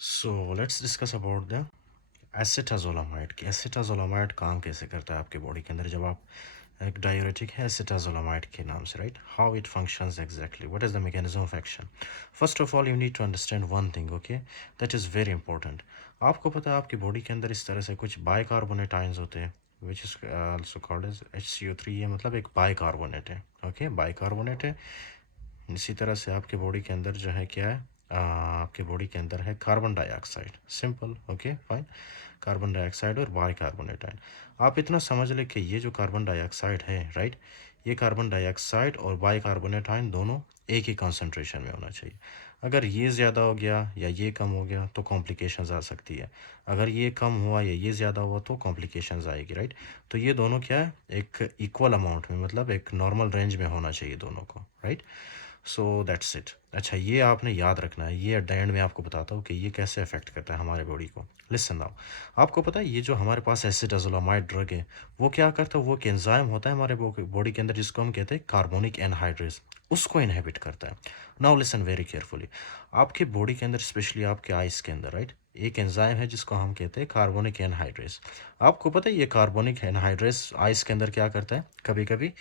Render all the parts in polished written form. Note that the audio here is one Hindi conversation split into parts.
So let's discuss about the acetazolamide कि एसिटाजोलामाइड काम कैसे करता है आपके बॉडी के अंदर जब आप एक डायूरेटिक है एसिटाजोलामाइड के नाम से, right? How it functions exactly, what is the mechanism of action? First of all you need to understand one thing, okay, that is very important. आपको पता है आपकी बॉडी के अंदर इस तरह से कुछ बाइकार्बोनेट आयंस होते हैं which is also called as HCO3। ये मतलब एक बाइकार्बोनेट है, ओके, बाइकार्बोनेट है। इसी तरह से आपके बॉडी के अंदर जो है क्या है, आपके बॉडी के अंदर है carbon dioxide, simple, okay fine. Carbon dioxide और बाइकार्बोनेट आयन। आप इतना समझ लें कि ये जो कार्बन डाइऑक्साइड है, राइट, ये कार्बन डाइऑक्साइड और बाइकार्बोनेट आयन दोनों एक ही कॉन्सेंट्रेशन में होना चाहिए। अगर ये ज़्यादा हो गया या ये कम हो गया तो कॉम्प्लिकेशंस आ सकती है। अगर ये कम हुआ या ये ज़्यादा हुआ तो कॉम्प्लिकेशंस आएगी, राइट? तो ये दोनों क्या है, एक इक्वल अमाउंट में, मतलब एक नॉर्मल रेंज में होना चाहिए दोनों को, राइट? So that's it. अच्छा, ये आपने याद रखना है। ये एट द एंड में आपको बताता हूँ कि ये कैसे अफेक्ट करता है हमारे बॉडी को। लिसन नाउ, आपको पता है ये जो हमारे पास एसिटाजोलामाइड ड्रग है वो क्या करता है, वो एक एंजाइम होता है हमारे बॉडी के अंदर जिसको हम कहते हैं कार्बोनिक एनहाइड्रेस, उसको इनहिबिट करता है। Now listen very carefully. आपके बॉडी के अंदर, स्पेशली आपके आइस के अंदर, राइट, एक एंजाइम है जिसको हम कहते हैं कार्बोनिक एनहाइड्रेस। आपको पता है ये कार्बोनिक एनहाइड्रेस आइस के अंदर क्या करता है, कभी कभी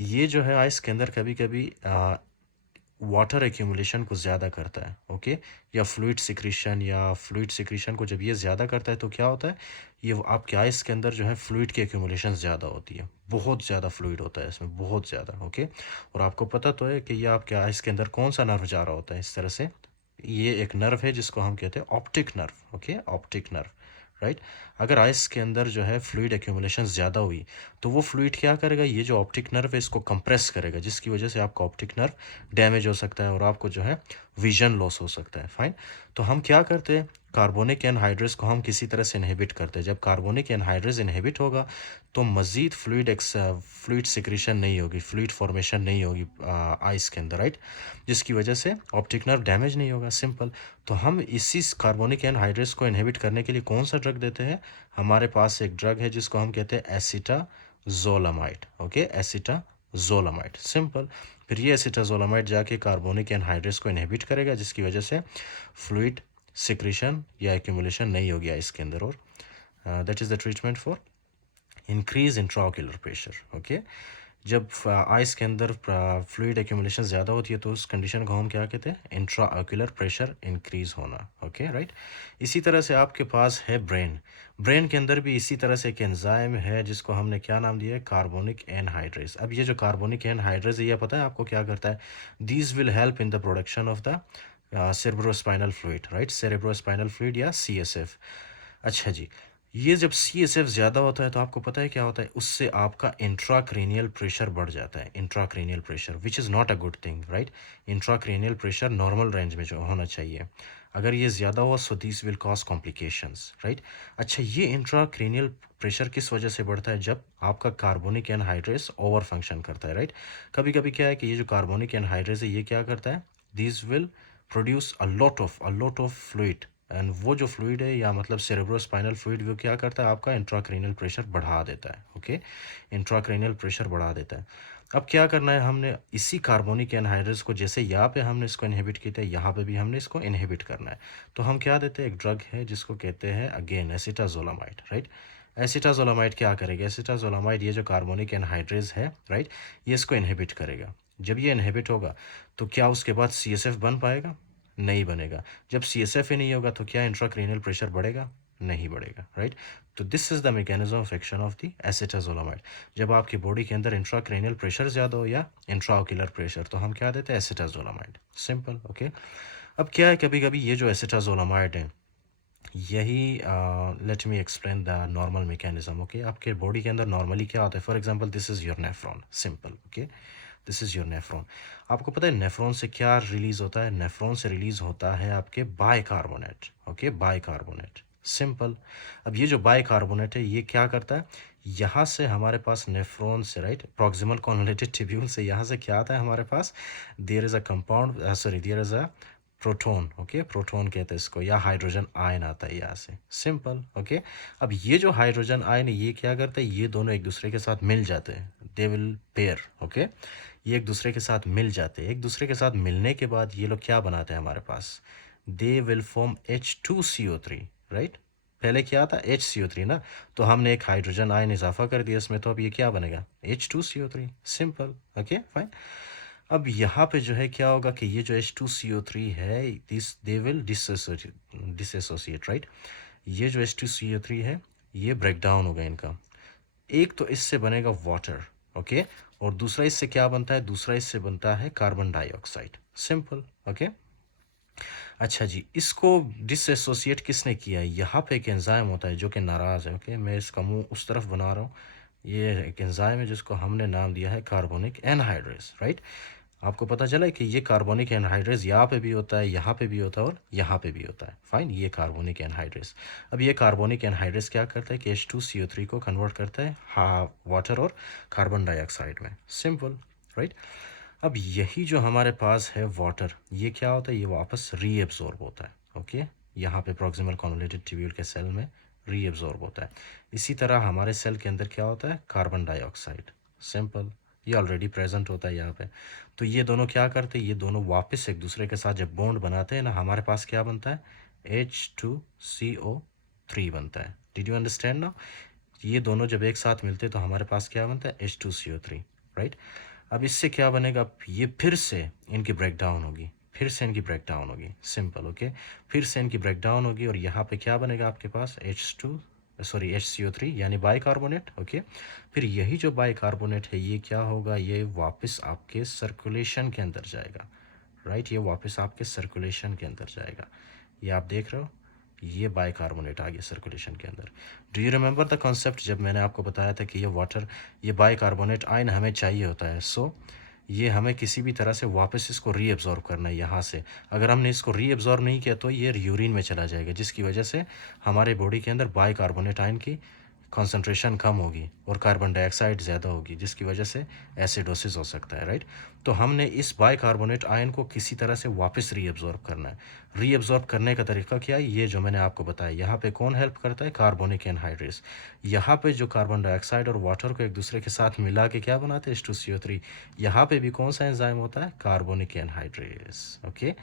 ये जो है आइस के अंदर कभी कभी वाटर एक्यूमुलेशन को ज़्यादा करता है, ओके, या फ्लूइड सिक्रीशन को जब ये ज़्यादा करता है तो क्या होता है, ये आपके आइस के अंदर जो है फ्लूइड की एक्यूमुलेशन ज़्यादा होती है, बहुत ज़्यादा फ्लूइड होता है इसमें, बहुत ज़्यादा, ओके। और आपको पता तो है कि ये आपके आइस के अंदर कौन सा नर्व जा रहा होता है इस तरह से, ये एक नर्व है जिसको हम कहते हैं optic nerve, okay, optic nerve, right. अगर आइस के अंदर जो है फ्लूइड एक्यूमुलेशन ज़्यादा हुई तो वो फ्लूइड क्या करेगा, ये जो ऑप्टिक नर्व है इसको कंप्रेस करेगा, जिसकी वजह से आपका ऑप्टिक नर्व डैमेज हो सकता है और आपको जो है विजन लॉस हो सकता है, फाइन। तो हम क्या करते हैं, कार्बोनिक एनहाइड्रेस को हम किसी तरह से इनहिबिट करते हैं। जब कार्बोनिक एनहाइड्रेस इनहिबिट होगा तो मज़ीद फ्लूइड सिक्रीशन नहीं होगी, फ्लूइड फॉर्मेशन नहीं होगी आइस के अंदर, राइट, जिसकी वजह से ऑप्टिक नर्व डैमेज नहीं होगा, सिंपल। तो हम इसी कार्बोनिक एनहाइड्रेस को इनहिबिट करने के लिए कौन सा ड्रग देते हैं, हमारे पास एक ड्रग है जिसको हम कहते हैं एसिटाजोलामाइड, ओके, एसिटाजोलामाइड, सिंपल। फिर ये एसिटाजोलामाइड जाके कार्बोनिक एनहाइड्रेस को इनहिबिट करेगा, जिसकी वजह से फ्लूइड सिक्रीशन या एक्यूमुलेशन नहीं होगी इसके अंदर। और that is the treatment for increase intraocular pressure, okay. जब आइस के अंदर फ्लूइड एक्यूमुलेशन ज़्यादा होती है तो उस कंडीशन को हम क्या कहते हैं, इंट्राऑक्यूलर प्रेशर इंक्रीज होना, ओके, राइट। इसी तरह से आपके पास है ब्रेन। ब्रेन के अंदर भी इसी तरह से एक एंजाइम है जिसको हमने क्या नाम दिया है, कार्बोनिक एनहाइड्रेस। अब ये जो कार्बोनिक एनहाइड्रेस है ये पता है आपको क्या करता है, these will help in the production of the cerebrospinal fluid, right, cerebrospinal fluid या CSF। अच्छा जी, ये जब CSF ज़्यादा होता है तो आपको पता है क्या होता है, उससे आपका इंट्राक्रेनियल प्रेशर बढ़ जाता है, intracranial pressure, which is not a good thing, right. Intracranial pressure normal range में जो होना चाहिए, अगर ये ज़्यादा हुआ so this will cause complications, right. अच्छा, ये इंट्राक्रेनियल प्रेशर किस वजह से बढ़ता है, जब आपका कार्बोनिक एनहाइड्रेस ओवर फंक्शन करता है, राइट। कभी कभी क्या है कि ये जो कार्बोनिक एनहाइड्रेस है ये क्या करता है, this will produce a lot of fluid, and वो जो फ्लूइड है या मतलब सेरेब्रोस्पाइनल फ्लूइड वो क्या करता है, आपका इंट्राक्रेनियल प्रेशर बढ़ा देता है, ओके, इंट्राक्रेनियल प्रेशर बढ़ा देता है। अब क्या करना है, हमने इसी कार्बोनिक एनहाइड्रेस को, जैसे यहाँ पे हमने इसको इनहिबिट किया था यहाँ पे भी हमने इसको इनहिबिट करना है। तो हम क्या देते हैं, एक ड्रग है जिसको कहते हैं अगेन एसिटाजोलामाइड, राइट। एसिटाजोलामाइड क्या करेगा, एसिटाजोलामाइड ये जो कार्बोनिक एनहाइड्रेस है, राइट, ये इसको इनहिबिट करेगा। जब ये इनहिबिट होगा तो क्या उसके बाद CSF बन पाएगा, नहीं बनेगा। जब CSF ही नहीं होगा तो क्या इंट्राक्रेनियल प्रेशर बढ़ेगा, नहीं बढ़ेगा, राइट। तो this is the mechanism of action of the acetazolamide. जब आपकी बॉडी के अंदर इंट्राक्रेनियल प्रेशर ज़्यादा हो या इंट्राओक्यूलर प्रेशर तो हम क्या देते हैं, एसिटाजोलामाइड, सिंपल, ओके। अब क्या है, कभी कभी ये जो एसिटाजोलामाइड है यही, let me explain the normal mechanism, okay. आपके बॉडी के अंदर नॉर्मली क्या होता है, for example this is your nephron, simple, okay, this is your nephron. आपको पता है नेफ्रॉन से क्या रिलीज होता है, नेफ्रॉन से रिलीज होता है आपके बाइकार्बोनेट, ओके, बाइकार्बोनेट, सिंपल। अब ये जो बाइकार्बोनेट है ये क्या करता है, यहाँ से हमारे पास नेफ्रॉन से, राइट, प्रॉक्सिमल कॉन्वोलेटेड ट्यूब्यूल से यहाँ से क्या आता है हमारे पास, there is a compound, sorry, there is a proton, okay, proton कहते हैं इसको, या हाइड्रोजन आयन आता है यहाँ से, सिंपल, ओके। अब ये जो हाइड्रोजन आयन है ये क्या करता है, ये दोनों एक दूसरे के साथ मिल जाते हैं, दे विल पेयर, ओके। ये एक दूसरे के साथ मिल जाते हैं, एक दूसरे के साथ मिलने के बाद ये लोग क्या बनाते हैं हमारे पास, they will form H2CO3, right. पहले क्या था HCO3 ना, तो हमने एक हाइड्रोजन आयन इजाफा कर दिया इसमें, तो अब ये क्या बनेगा H2CO3, सिंपल। Okay fine. अब यहाँ पे जो है क्या होगा कि ये जो H2CO3 है, this they will dissociate, right. ये जो H2CO3 है ये ब्रेक डाउन होगा इनका। एक तो इससे बनेगा वाटर, ओके, और दूसरा इससे क्या बनता है, दूसरा इससे बनता है कार्बन डाइऑक्साइड, सिंपल। ओके अच्छा जी, इसको डिसएसोसिएट किसने किया है, यहाँ पे एक एंजाइम होता है जो कि नाराज़ है। ओके मैं इसका मुंह उस तरफ बना रहा हूँ। ये एक एंजाइम है जिसको हमने नाम दिया है कार्बोनिक एनहाइड्रेस, राइट। आपको पता चला है कि ये कार्बोनिक एनहाइड्रेस यहाँ पे भी होता है, यहाँ पे भी होता है और यहाँ पे भी होता है। फाइन, ये कार्बोनिक एनहाइड्रेस। अब ये कार्बोनिक एनहाइड्रेस क्या करता है कि H2CO3 को कन्वर्ट करता है वाटर और कार्बन डाइऑक्साइड में, सिंपल, राइट। अब यही जो हमारे पास है वाटर, ये क्या होता है, ये वापस रीएब्जॉर्ब होता है। ओके यहाँ पे प्रॉक्सिमल कॉन्वोल्यूटेड ट्यूब्यूल के सेल में रीएब्जॉर्ब होता है। इसी तरह हमारे सेल के अंदर क्या होता है, कार्बन डाइऑक्साइड, सिंपल, ये ऑलरेडी प्रेजेंट होता है यहाँ पे। तो ये दोनों क्या करते हैं, ये दोनों वापस एक दूसरे के साथ जब बॉन्ड बनाते हैं ना, हमारे पास क्या बनता है H2CO3 बनता है। डिड यू अंडरस्टैंड ना। ये दोनों जब एक साथ मिलते हैं तो हमारे पास क्या बनता है H2CO3, राइट। अब इससे क्या बनेगा, ये फिर से इनकी ब्रेक डाउन होगी, फिर से इनकी ब्रेक डाउन होगी, सिंपल। ओके फिर से इनकी ब्रेक डाउन होगी और यहाँ पे क्या बनेगा आपके पास HCO3 यानी बाइकार्बोनेट। ओके फिर यही जो बाइकार्बोनेट है ये क्या होगा, ये वापस आपके सर्कुलेशन के अंदर जाएगा, राइट। ये वापस आपके सर्कुलेशन के अंदर जाएगा, ये आप देख रहे हो, ये बाइकार्बोनेट आ गया सर्कुलेशन के अंदर। Do you remember the concept जब मैंने आपको बताया था कि ये वाटर, ये बाइकार्बोनेट आयन हमें चाहिए होता है, सो ये हमें किसी भी तरह से वापस इसको रीअब्जॉर्ब करना है यहाँ से। अगर हमने इसको रीअब्जॉर्ब नहीं किया तो ये यूरिन में चला जाएगा, जिसकी वजह से हमारे बॉडी के अंदर बाइकार्बोनेट आयन की कंसंट्रेशन कम होगी और कार्बन डाइऑक्साइड ज़्यादा होगी, जिसकी वजह से एसिडोसिस हो सकता है, राइट। तो हमने इस बाइकार्बोनेट आयन को किसी तरह से वापस रीअब्जॉर्ब करना है। रीअब्जॉर्ब करने का तरीका क्या है, ये जो मैंने आपको बताया, यहाँ पे कौन हेल्प करता है, कार्बोनिक एनहाइड्रेस। यहाँ पे जो कार्बन डाइऑक्साइड और वाटर को एक दूसरे के साथ मिला के क्या बनाते हैं H2CO3, यहाँ पे भी कौन सा एंजाइम होता है, कार्बोनिक एनहाइड्रेस। ओके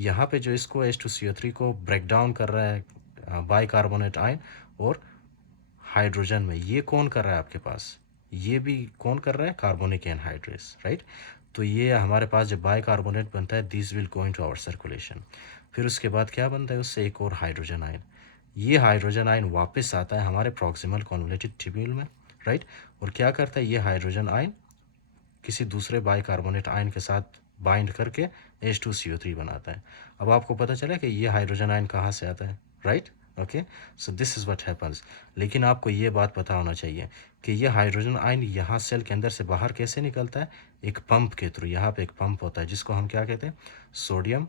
यहाँ पे जो इसको H2CO3 को ब्रेक डाउन कर रहा है बाइकार्बोनेट आयन और हाइड्रोजन में, ये कौन कर रहा है आपके पास, ये भी कौन कर रहा है, कार्बोनिक एनहाइड्रेस, राइट। तो ये हमारे पास जब बाइकार्बोनेट बनता है, this will go into our circulation. फिर उसके बाद क्या बनता है, उससे एक और हाइड्रोजन आयन, ये हाइड्रोजन आयन वापस आता है हमारे प्रॉक्सिमल कॉन्वोल्यूटेड ट्यूब्यूल में, राइट। और क्या करता है, ये हाइड्रोजन आयन किसी दूसरे बाइकार्बोनेट आयन के साथ बाइंड करके H2CO3 बनाता है। अब आपको पता चला कि ये हाइड्रोजन आयन कहाँ से आता है, right. Okay so this is what happens. लेकिन आपको ये बात पता होना चाहिए कि ये हाइड्रोजन आयन यहाँ सेल के अंदर से बाहर कैसे निकलता है, एक पंप के थ्रू। यहाँ पे एक पंप होता है जिसको हम क्या कहते हैं, सोडियम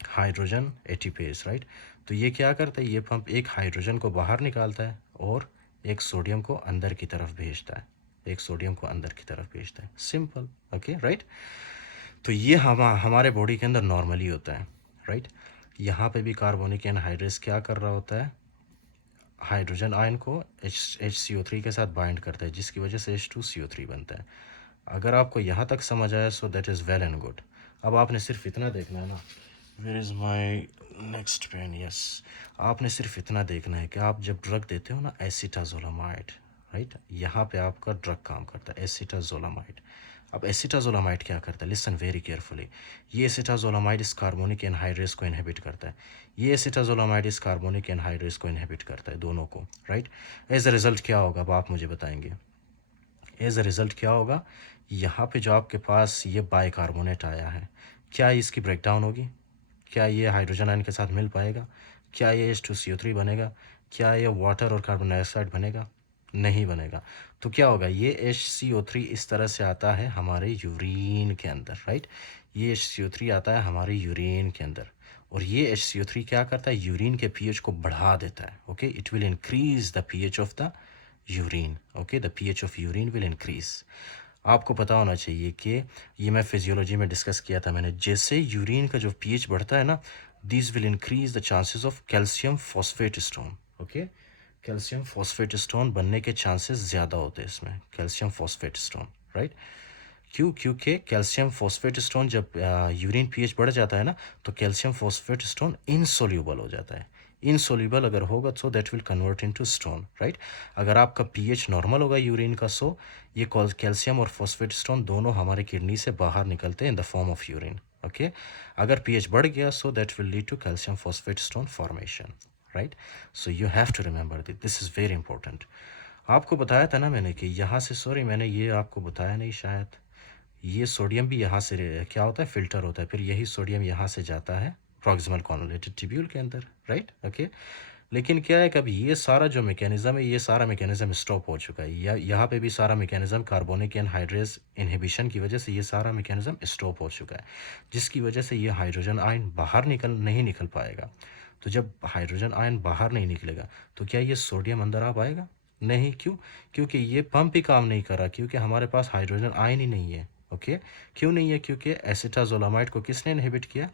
हाइड्रोजन एटीपेज, राइट। तो ये क्या करता है, ये पंप एक हाइड्रोजन को बाहर निकालता है और एक सोडियम को अंदर की तरफ भेजता है, एक सोडियम को अंदर की तरफ भेजता है, सिंपल। Okay right. तो ये हमारे बॉडी के अंदर नॉर्मली होता है, राइट। यहाँ पे भी कार्बोनिक एनहाइड्रेस क्या कर रहा होता है, हाइड्रोजन आयन को HCO3 के साथ बाइंड करता है, जिसकी वजह से H2CO3 बनता है। अगर आपको यहाँ तक समझ आया so that is well and good. अब आपने सिर्फ इतना देखना है ना, where is my next pen, yes. आपने सिर्फ इतना देखना है कि आप जब ड्रग देते हो ना, एसिटाजोलामाइड, राइट, यहाँ पे आपका ड्रग काम करता है एसिटाजोलामाइड। अब एसिटाजोलामाइड क्या करता है, लिसन वेरी केयरफुली। ये एसिटाजोलामाइड इस कार्बोनिक एनहाइड्रेस को इनहिबिट करता है, ये एसिटाजोलामाइड इस कार्बोनिक एनहाइड्रेस को इनहिबिट करता है, दोनों को, राइट। एज अ रिजल्ट क्या होगा, अब आप मुझे बताएंगे एज अ रिज़ल्ट क्या होगा। यहाँ पे जो आपके पास ये बाइकार्बोनेट आया है, क्या इसकी ब्रेक डाउन होगी, क्या ये हाइड्रोजन आयन के साथ मिल पाएगा, क्या ये H2CO3 बनेगा, क्या ये वाटर और कार्बन डाइऑक्साइड बनेगा, नहीं बनेगा। तो क्या होगा, ये HCO3 इस तरह से आता है हमारे यूरिन के अंदर, राइट। ये HCO3 आता है हमारे यूरिन के अंदर और ये HCO3 क्या करता है, यूरिन के pH को बढ़ा देता है। Okay it will increase the pH of the urine. Okay the pH of urine will increase. आपको पता होना चाहिए कि ये मैं फिजियोलॉजी में डिस्कस किया था मैंने, जैसे यूरिन का जो pH बढ़ता है ना, this will increase the chances of calcium phosphate stone. Okay calcium phosphate stone बनने के चांसेस ज़्यादा होते हैं इसमें, कैल्शियम फॉस्फेट स्टोन, राइट। क्यों? क्योंकि कैल्शियम फॉस्फेट स्टोन जब यूरिन पीएच बढ़ जाता है ना, तो कैल्शियम फॉस्फेट स्टोन इनसोल्यूबल हो जाता है। इनसोल्यूबल अगर होगा सो that will convert into stone, right. अगर आपका पीएच नॉर्मल होगा यूरिन का, सो ये कैल्शियम और फॉस्फेट स्टोन दोनों हमारे किडनी से बाहर निकलते हैं in the form of urine, okay. अगर पीएच बढ़ गया so that will lead to calcium phosphate stone formation, right. So you have to remember this is very important. आपको बताया था ना मैंने कि यहाँ से, सॉरी मैंने ये आपको बताया नहीं शायद, ये सोडियम भी यहाँ से क्या होता है, फिल्टर होता है, फिर यही सोडियम यहाँ से जाता है प्रॉक्सिमल कॉन्वोल्यूटेड ट्यूब्यूल के अंदर, राइट, ओके। लेकिन क्या है, कभी ये सारा जो मैकेनिज्म है, ये सारा मैकेनिज्म स्टॉप हो चुका है, या यहाँ पे भी सारा मैकेनिज्म कार्बोनिक एनहाइड्रेज इनहिबिशन की वजह से ये सारा मैकेनिज्म स्टॉप हो चुका है, जिसकी वजह से ये हाइड्रोजन आयन बाहर नहीं निकल पाएगा। तो जब हाइड्रोजन आयन बाहर नहीं निकलेगा तो क्या ये सोडियम अंदर आ पाएगा? नहीं। क्यों? क्योंकि ये पंप ही काम नहीं कर रहा, क्योंकि हमारे पास हाइड्रोजन आयन ही नहीं है, ओके। क्यों नहीं है? क्योंकि एसिटाजोलामाइड को किसने इनहिबिट किया?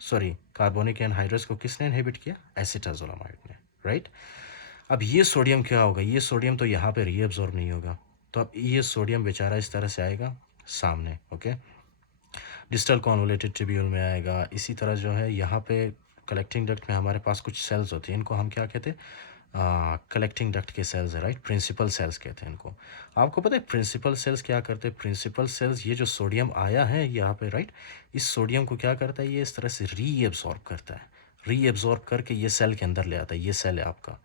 सॉरी, कार्बोनिक एनहाइड्रेज को किसने इनहिबिट किया? एसिटाजोलामाइड ने, राइट। अब ये सोडियम क्या होगा? ये सोडियम तो यहाँ पे रीअब्जॉर्ब नहीं होगा, तो अब ये सोडियम बेचारा इस तरह से आएगा सामने, ओके, डिस्टल कॉन्वोलेटेड ट्यूब्यूल में आएगा। इसी तरह जो है यहाँ पे कलेक्टिंग डक्ट में हमारे पास कुछ सेल्स होती हैं, इनको हम क्या कहते हैं? कलेक्टिंग डक्ट के सेल्स है, राइट, प्रिंसिपल सेल्स कहते हैं इनको। आपको पता है प्रिंसिपल सेल्स क्या करते हैं? प्रिंसिपल सेल्स, ये जो सोडियम आया है यहाँ पे, राइट, इस सोडियम को क्या करता है? ये इस तरह से रीएब्जॉर्ब करता है, रीएब्जॉर्ब करके ये सेल के अंदर ले आता है। ये सेल है आपका,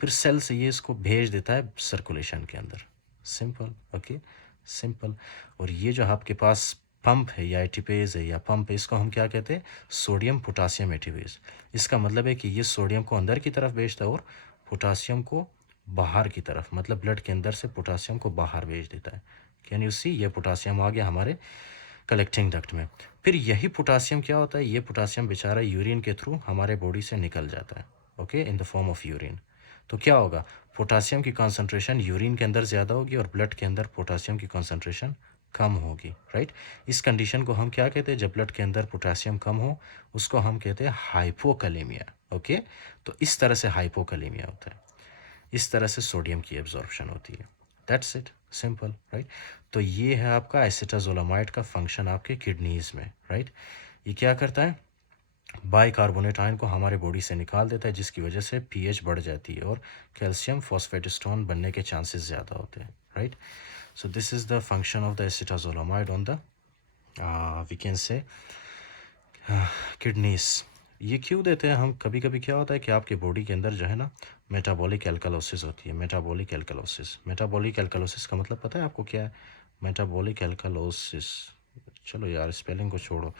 फिर सेल से ये इसको भेज देता है सर्कुलेशन के अंदर। Simple, okay, simple. और ये जो आपके पास पंप है या एटीपेज है या पंप है, इसको हम क्या कहते हैं? Sodium potassium ATPase. इसका मतलब है कि ये सोडियम को अंदर की तरफ भेजता है और पोटासियम को बाहर की तरफ, मतलब ब्लड के अंदर से पोटासियम को बाहर भेज देता है। Can you see? ये पोटासियम आ गया हमारे कलेक्टिंग डक्ट में। फिर यही पोटासियम क्या होता है? ये पोटासियम बेचारा यूरिन के थ्रू हमारे बॉडी से निकल जाता है, okay, in the form of urine. तो क्या होगा? पोटासियम की कॉन्सेंट्रेशन यूरिन के अंदर ज़्यादा होगी और ब्लड के अंदर पोटासियम की कॉन्सेंट्रेशन कम होगी, राइट। इस कंडीशन को हम क्या कहते हैं? जब ब्लड के अंदर पोटासियम कम हो उसको हम कहते हैं हाइपोकैलेमिया, ओके। तो इस तरह से हाइपोकैलेमिया होता है, इस तरह से सोडियम की एब्जॉर्प्शन होती है। That's it, simple, right. तो ये है आपका एसिटाजोलामाइड का फंक्शन आपके किडनीज में, राइट। ये क्या करता है? बाइकार्बोनेट आयन को हमारे बॉडी से निकाल देता है, जिसकी वजह से पीएच बढ़ जाती है और कैल्शियम फॉस्फेट स्टोन बनने के चांसेस ज़्यादा होते हैं, right. So this is the function of the acetazolamide on the we can say kidneys. ये क्यों देते हैं हम? कभी कभी क्या होता है कि आपके बॉडी के अंदर जो है ना, मेटाबॉलिक एल्कलोसिस होती है। मेटाबॉलिक एल्कलोसिस, मेटाबॉलिक एल्कलोसिस का मतलब पता है आपको क्या है? मेटाबॉलिक एल्कलोसिस, चलो यार स्पेलिंग को छोड़ो।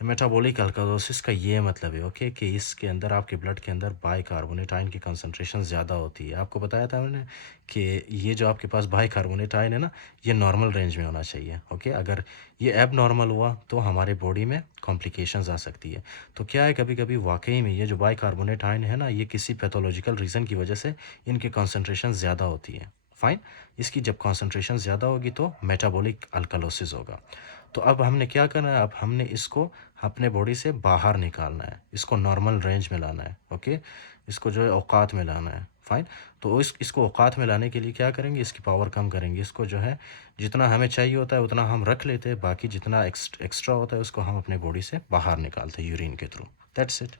मेटाबॉलिक अल्कलोसिस का ये मतलब है, ओके, कि इसके अंदर आपके ब्लड के अंदर बाइकार्बोनेट आयन की कंसंट्रेशन ज़्यादा होती है। आपको बताया था मैंने कि ये जो आपके पास बाइकार्बोनेट आयन है ना, ये नॉर्मल रेंज में होना चाहिए, ओके। अगर ये एब नॉर्मल हुआ तो हमारे बॉडी में कॉम्प्लिकेशंस आ सकती है। तो क्या है, कभी कभी वाकई में ये जो बाइकार्बोनेट आयन है ना, ये किसी पैथोलॉजिकल रीज़न की वजह से इनकी कॉन्सेंट्रेशन ज़्यादा होती है, फाइन। इसकी जब कॉन्सेंट्रेशन ज़्यादा होगी तो मेटाबॉलिक अल्कलोसिस होगा। तो अब हमने क्या करना है? अब हमने इसको अपने बॉडी से बाहर निकालना है, इसको नॉर्मल रेंज में लाना है, ओके, इसको जो है औकात में लाना है, फाइन। तो इसको औकात में लाने के लिए क्या करेंगे? इसकी पावर कम करेंगे, इसको जो है जितना हमें चाहिए होता है उतना हम रख लेते हैं, बाकी जितना एक्स्ट्रा होता है उसको हम अपने बॉडी से बाहर निकालते हैं यूरिन के थ्रू। That's it.